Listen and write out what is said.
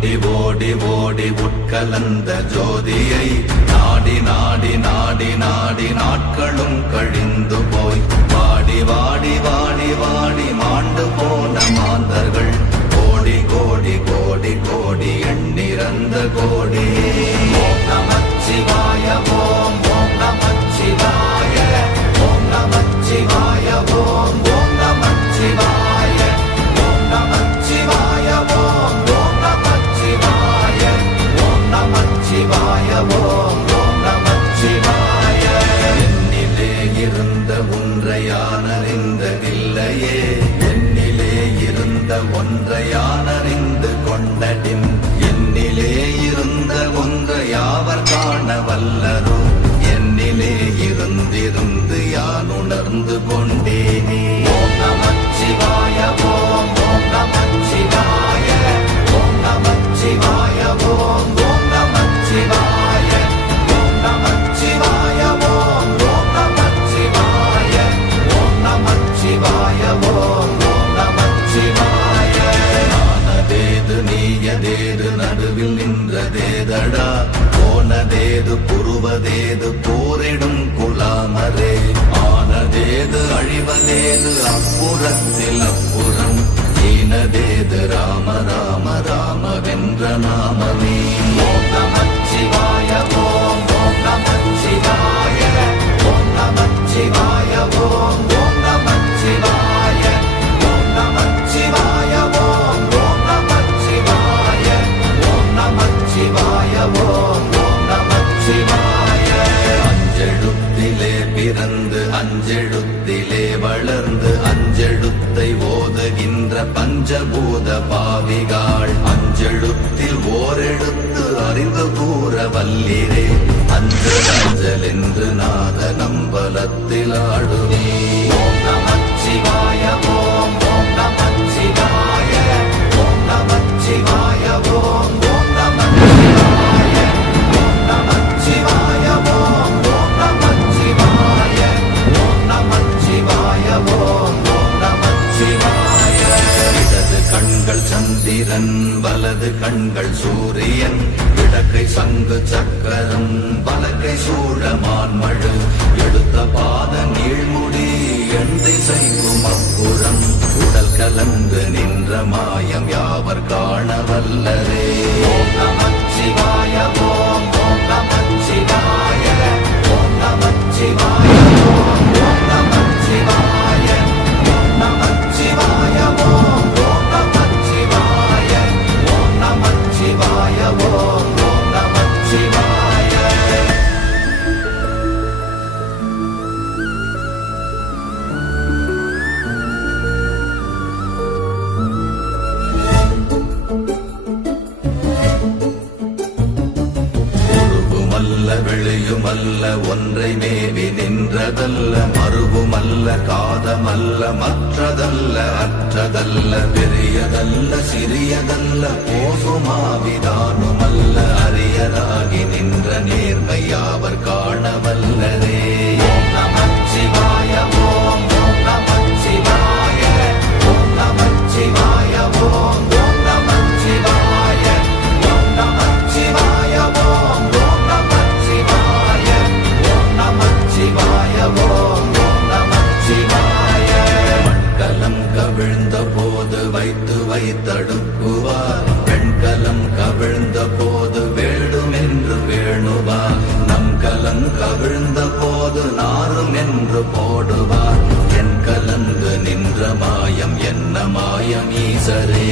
ஓடி ஓடி ஓடி உட்கலந்த ஜோதியை நாடி நாடி நாடி நாடி நாட்களும் கழிந்து போய் வாடி வாடி வாடி வாடி மாண்டு போன மாந்தர்கள் கோடி கோடி கோடி கோடி எண்ணிறந்த கோடி. ஓம் நமச்சிவாய ஓம் ஓம் நமச்சிவாய ஓம் நமச்சிவாய ஓம் ஓம் நமச்சிவாய ஓம் நமச்சிவாய ஓம் ஓம் நமச்சிவாய ஓம் நமச்சிவாய ஓம் ஓம் நமச்சிவாய. என்னிலே இருந்த ஒன்றை யானறிந்ததில்லையே, என்னிலே இருந்த ஒன்றை யானறிந்து கொண்டடின், என்னிலே இருந்த ஒன்றை யாவர் காண வல்லரோ, என்னிலே இருந்திருந்து யான் உணர்ந்து கொண்டேனே. ஓம் நமச்சிவாய ஓம் ஓம் நமச்சிவாய ஓம் நமச்சிவாய ஓம் ஓம் நமச்சிவாய ஓம் நமச்சிவாய ஓம் ஓம் நமச்சிவாய ஓம் நமச்சிவாய ஓம் ஓம் நமச்சிவாய. ஆனதேது நீயதேது நடுவில் நின்றதேதடா, போனதேது புருவதேது போரிடும் குலாமரே, ஆனதேது அழிவதேது அப்புறத்தில் அப்புறம், ஈனதேது ராம ராம ராமவென்ற நாமமே. ஓம் நமச்சிவாய ஓம் ஓம் நமச்சிவாய ஓம் நமச்சிவாய ஓம் ஓம் நமச்சிவாய ஓம் நமச்சிவாய ஓம் ஓம் நமச்சிவாய ஓம் நமச்சிவாய ஓம் ஓம் நமச்சிவாய. அஞ்செழுத்திலே பிறந்து அஞ்செழுத்திலே வளர்ந்து அஞ்செழுத்தை ஓதுகின்ற பஞ்சபூத பாவிகாள், அஞ்செழுத்தில் ஓரெழுத்து அறிந்து கூற வல்லிரே, அஞ்சல் அஞ்சல் என்று நாத நம்பலத்தில் ஆடுவே. ஓம் நமச்சிவாய ஓம் ஓம் நமச்சிவாய ஓம் நமச்சிவாய ஓம் ஓம் நமச்சிவாய ஓம் நமச்சிவாய ஓம் ஓம் நமச்சிவாய ஓம் நமச்சிவாய ஓம் ஓம் நமச்சிவாய. இடது கண்கள் சந்திரன் வலது கண்கள் சூரியன், இடக்கை சங்கு சக்கரம் வலக்கை சூழமான்மழு, எடுத்த பாத நீழ்முடி எண் திசைக்கும் அப்புறம், உடல் கலந்து நின்ற மாயம் யாவர் காண வல்லரே. ஓம் நமச்சிவாய ஓம் ஓம் நமச்சிவாய ஓம் நமச்சிவாய ஓம் ஓம் நமச்சிவாய ஓம் நமச்சிவாய ஓம் ஓம் நமச்சிவாய ஓம் நமச்சிவாய ஓம் ஓம் நமச்சிவாய. உருவுமல்ல வெளியுமல்ல ஒன்றை மேவி நின்றதல்ல, மறுவுமல்ல காதமல்ல மற்றதல்ல அற்றதல்ல, பெரியதல்ல சிறியதல்ல போகுமாவிதானுமல்ல, அரியராகி நின்ற நேர்மை யாவர் காண வல்லரே. ஓம் நமச்சிவாய ஓம் ஓம் நமச்சிவாய ஓம் நமச்சிவாய ஓம் ஓம் நமச்சிவாய ஓம் நமச்சிவாய ஓம் ஓம் நமச்சிவாய ஓம் நமச்சிவாய ஓம் ஓம் நமச்சிவாய. மண்கலம் கவிழ்ந்த போது வைத்து வைத்தடுக்குவார், பெண்கலம் கவிழ்ந்த போது வேடுமென்று வேணுவார், நம் கலம் கவிழ்ந்த போது நாரும் என்று போடுவார், என் கலந்து நின்ற மாயம் என்ன மாயம் ஈசரே.